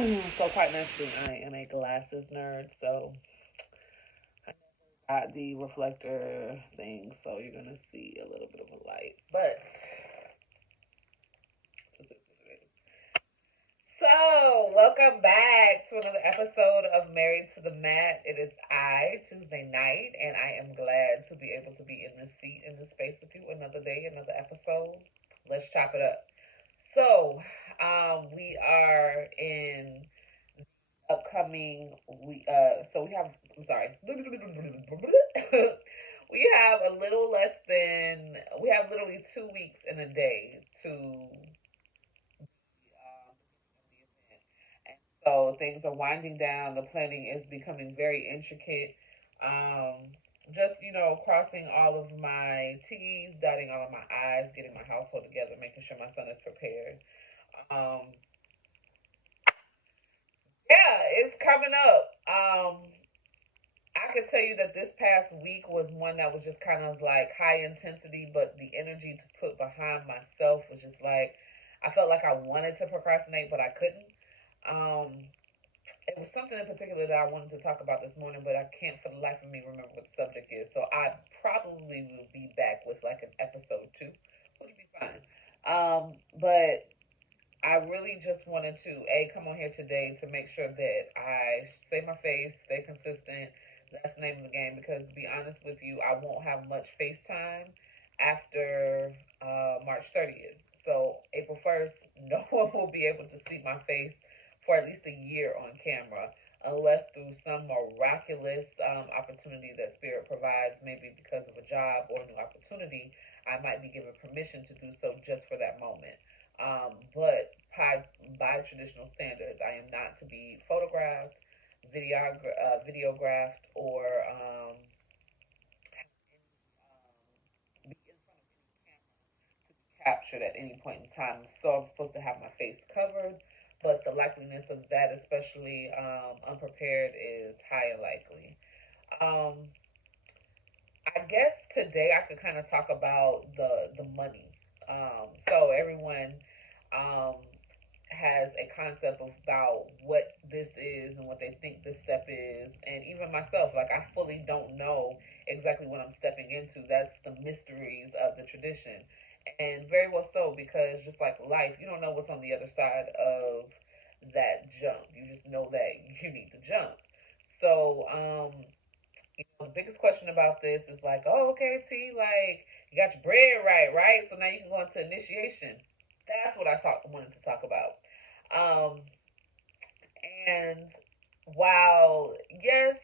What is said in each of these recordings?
So quite naturally, I am a glasses nerd. So I got the reflector thing. So you're gonna see a little bit of a light, but so, welcome back to another episode of Married to the Mat. It is Tuesday night, and I am glad to be able to be in this seat, in this space with you another day, another episode. Let's chop it up. So, we are in upcoming we have, I'm sorry. We have a little less than, we have literally 2 weeks and a day to the event. And so things are winding down. The planning is becoming very intricate. Just, crossing all of my T's, dotting all of my I's, getting my household together, making sure my son is prepared. Um, yeah, it's coming up. I can tell you that this past week was one that was just kind of like high intensity, but the energy to put behind myself was just like, I felt like I wanted to procrastinate, but I couldn't. Um, it was something in particular that I wanted to talk about this morning, but I can't for the life of me remember what the subject is. So I probably will be back with like an episode two, which would be fine. But I really just wanted to come on here today to make sure that I save my face, stay consistent. That's the name of the game. Because to be honest with you, I won't have much FaceTime after March 30th. So April 1st, no one will be able to see my face for at least a year on camera, unless through some miraculous opportunity that Spirit provides, maybe because of a job or a new opportunity, I might be given permission to do so just for that moment. But by traditional standards, I am not to be photographed, videographed, or be in front of any camera to be captured at any point in time. So I'm supposed to have my face covered, but the likeliness of that, especially unprepared, is high and likely. Um, I guess today I could kind of talk about the money. So everyone um, has a concept about what this is and what they think this step is, and even myself, like I fully don't know exactly what I'm stepping into. That's the mysteries of the tradition, and very well so, because just like life, you don't know what's on the other side of that jump. You just know that you need to jump. So the biggest question about this is like, oh, okay, T, like you got your bread right, right? So now you can go into initiation. That's what wanted to talk about. Um, and while yes,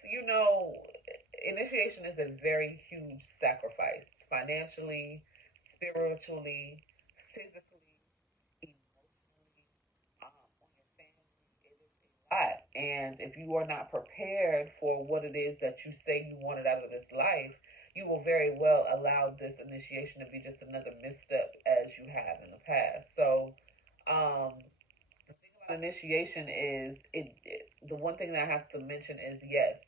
initiation is a very huge sacrifice financially, spiritually, physically, emotionally, on your family. It is a lot. And if you are not prepared for what it is that you say you wanted out of this life, you will very well allow this initiation to be just another misstep as you have in the past. So, um, the thing about initiation is the one thing that I have to mention is yes,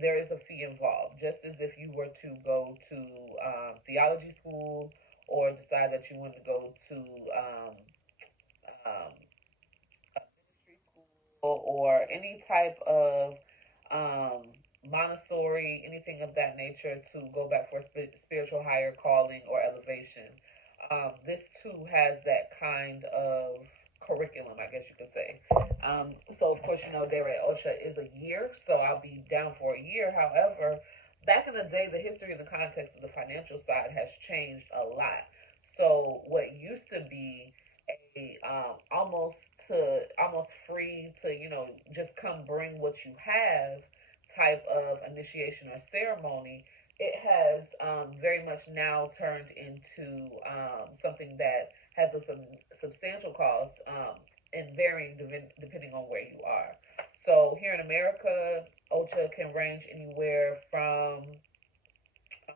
there is a fee involved. Just as if you were to go to theology school or decide that you want to go to um, a ministry school or any type of Montessori, anything of that nature, to go back for spiritual higher calling or elevation. This too has that kind of curriculum, I guess you could say. So, of course, Dare OSHA is a year, so I'll be down for a year. However, back in the day, the history and the context of the financial side has changed a lot. So, what used to be a almost free to just come bring what you have type of initiation or ceremony, it has very much now turned into something that has a substantial cost, and varying depending on where you are. So here in America, OCHA can range anywhere from 10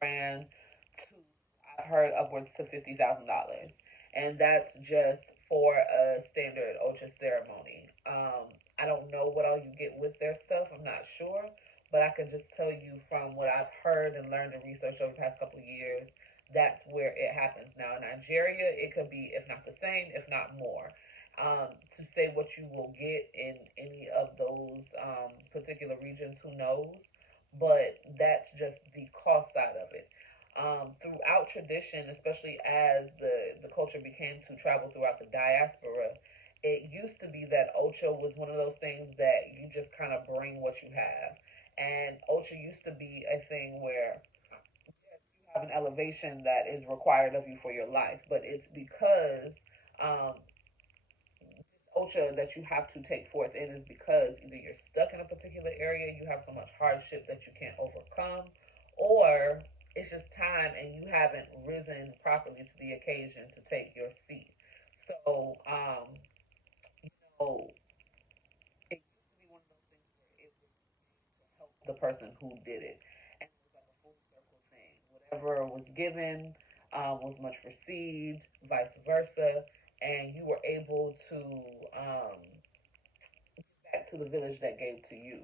grand to, I've heard, upwards to $50,000, and that's just for a standard OCHA ceremony. I don't know what all you get with their stuff. I'm not sure, but I can just tell you from what I've heard and learned and researched over the past couple of years, that's where it happens. Now in Nigeria, it could be, if not the same, if not more. To say what you will get in any of those particular regions, who knows? But that's just the cost side of it. Throughout tradition, especially as the culture began to travel throughout the diaspora, it used to be that Ocho was one of those things that you just kind of bring what you have. And Ocho used to be a thing where have an elevation that is required of you for your life, but it's because um, culture that you have to take forth in is because either you're stuck in a particular area, you have so much hardship that you can't overcome, or it's just time and you haven't risen properly to the occasion to take your seat. So, you know, it used to be one of those things where it was to help the person who did it, and it was like a full circle thing. Whatever was given was much received, vice versa, and you were able to um, back to the village that gave to you.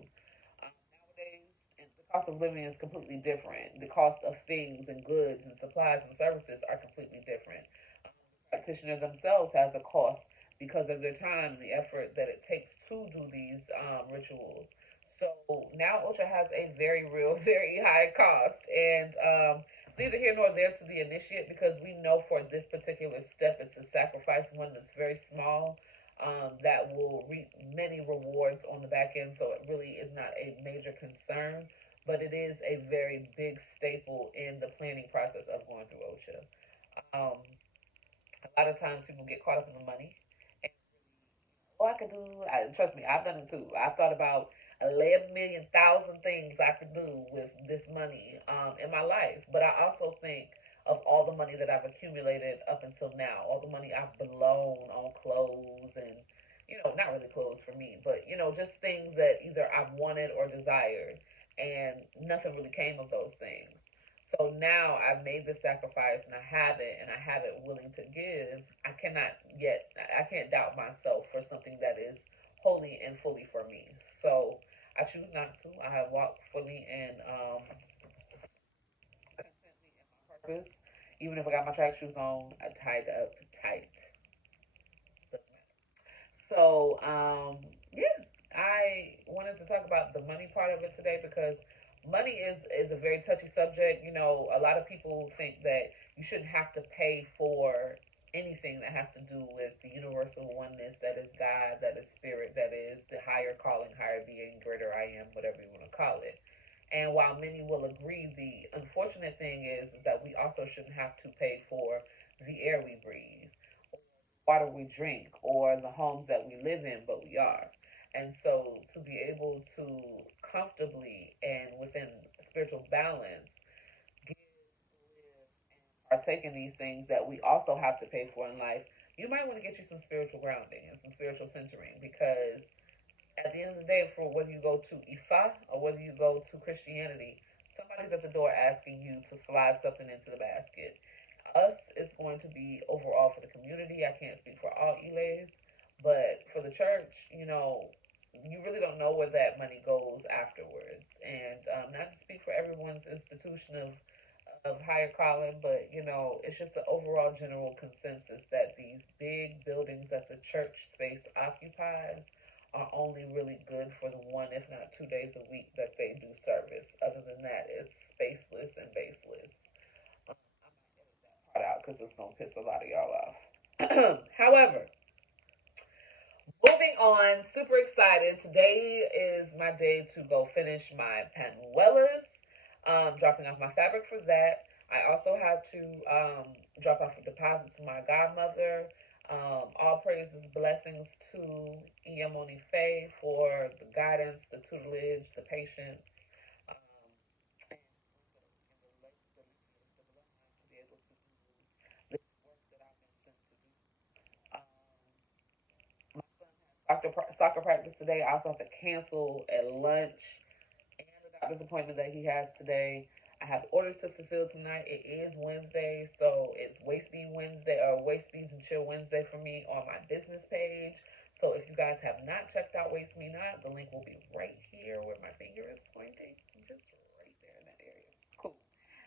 Nowadays, and the cost of living is completely different. The cost of things and goods and supplies and services are completely different. The practitioner themselves has a cost because of their time and the effort that it takes to do these rituals. So now Ultra has a very real, very high cost, and it's neither here nor there to the initiate because we know for this particular step it's a sacrifice, one that's very small, that will reap many rewards on the back end. So it really is not a major concern, but it is a very big staple in the planning process of going through OSHA. Um, a lot of times people get caught up in the money. And I could do, trust me, I've done it too. I've thought about 11 million thousand things I could do with this money in my life. But I also think of all the money that I've accumulated up until now, all the money I've blown on clothes and, not really clothes for me, but, just things that either I've wanted or desired. And nothing really came of those things. So now I've made the sacrifice and I have it and I have it willing to give. I can't doubt myself for something that is wholly and fully for me. So I choose not to. I have walked fully and contently in my purpose. Even if I got my track shoes on, I tied up tight. Doesn't matter. So, yeah, I wanted to talk about the money part of it today because money is a very touchy subject. A lot of people think that you shouldn't have to pay for anything that has to do with the universal oneness that is God, that is spirit, that is the higher calling, higher being, greater I am, whatever you want to call it. And while many will agree, the unfortunate thing is that we also shouldn't have to pay for the air we breathe, water we drink, or the homes that we live in, but we are. And so to be able to comfortably and within spiritual balance give, live, and partake in these things that we also have to pay for in life, you might want to get you some spiritual grounding and some spiritual centering because at the end of the day, for whether you go to Ifa or whether you go to Christianity, somebody's at the door asking you to slide something into the basket. Us is going to be overall for the community. I can't speak for all Elays, but for the church, you really don't know where that money goes afterwards. And not to speak for everyone's institution of higher calling, but it's just an overall general consensus that these big buildings that the church space occupies are only really good for the 1, if not 2 days a week that they do service. Other than that, it's spaceless and baseless. I might edit that part out because it's gonna piss a lot of y'all off. However, moving on, super excited. Today is my day to go finish my panuelas. Dropping off my fabric for that. I also have to drop off a deposit to my godmother. All praises, blessings to Iyamoni Faye for the guidance, the tutelage, the patience, and the bloodline to be able to do this work that I've been sent to do. Um, my son has soccer practice today. I also have to cancel at lunch and the doctor's appointment that he has today. I have orders to fulfill tonight. It is Wednesday, so it's Waist Bead Wednesday or Waist Beads and Chill Wednesday for me on my business page. So if you guys have not checked out Waste Me Not, the link will be right here where my finger is pointing, just right there in that area. Cool.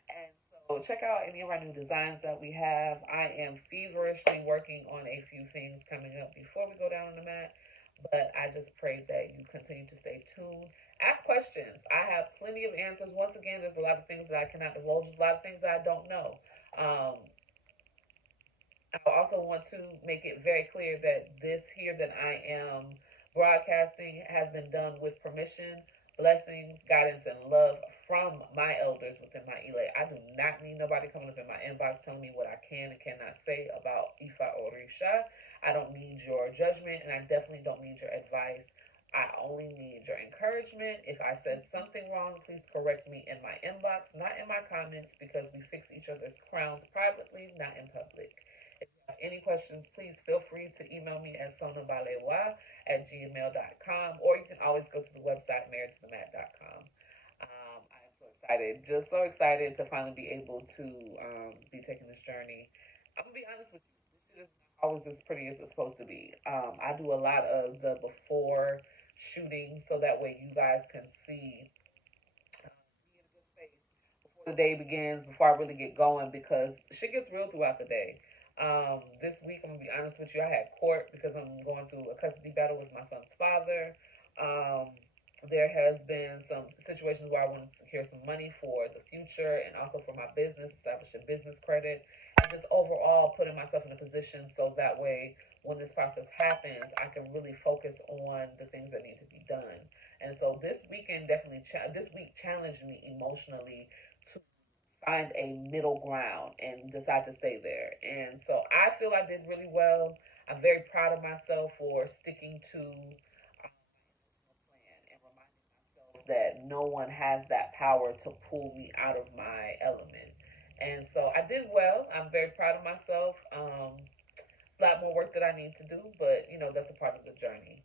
And so So check out any of our new designs that we have. I am feverishly working on a few things coming up before we go down on the mat. But I just pray that you continue to stay tuned. Ask questions. I have plenty of answers. Once again, there's a lot of things that I cannot divulge. There's a lot of things that I don't know. Um, I also want to make it very clear that this here that I am broadcasting has been done with permission, blessings, guidance, and love from my elders within my elate. I do not need nobody coming up in my inbox telling me what I can and cannot say about Ifa or Risha. I don't need your judgment, and I definitely don't need your advice. I only need your encouragement. If I said something wrong, please correct me in my inbox, not in my comments, because we fix each other's crowns privately, not in public. Any questions, please feel free to email me at sonabalewa@gmail.com, or you can always go to the website marriedtothemat.com. I am so excited, just so excited to finally be able to be taking this journey. I'm gonna be honest with you, this shit is not always as pretty as it's supposed to be. I do a lot of the before shooting so that way you guys can see me in a good space before the day begins, before I really get going, because shit gets real throughout the day. This week, I'm gonna be honest with you, I had court because I'm going through a custody battle with my son's father. Um, there has been some situations where I wanted to secure some money for the future and also for my business, establish a business credit, and just overall putting myself in a position so that way when this process happens, I can really focus on the things that need to be done. And so this weekend definitely, this week challenged me emotionally to find a middle ground and decide to stay there. And so I feel I did really well. I'm very proud of myself for sticking to plan and reminding myself that no one has that power to pull me out of my element. And so I did well. I'm very proud of myself. A lot more work that I need to do, but that's a part of the journey.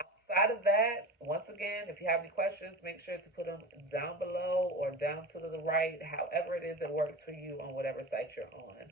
Outside of that, once again, if you have any questions, make sure to put them down below or down to the right, however it is that works for you on whatever site you're on.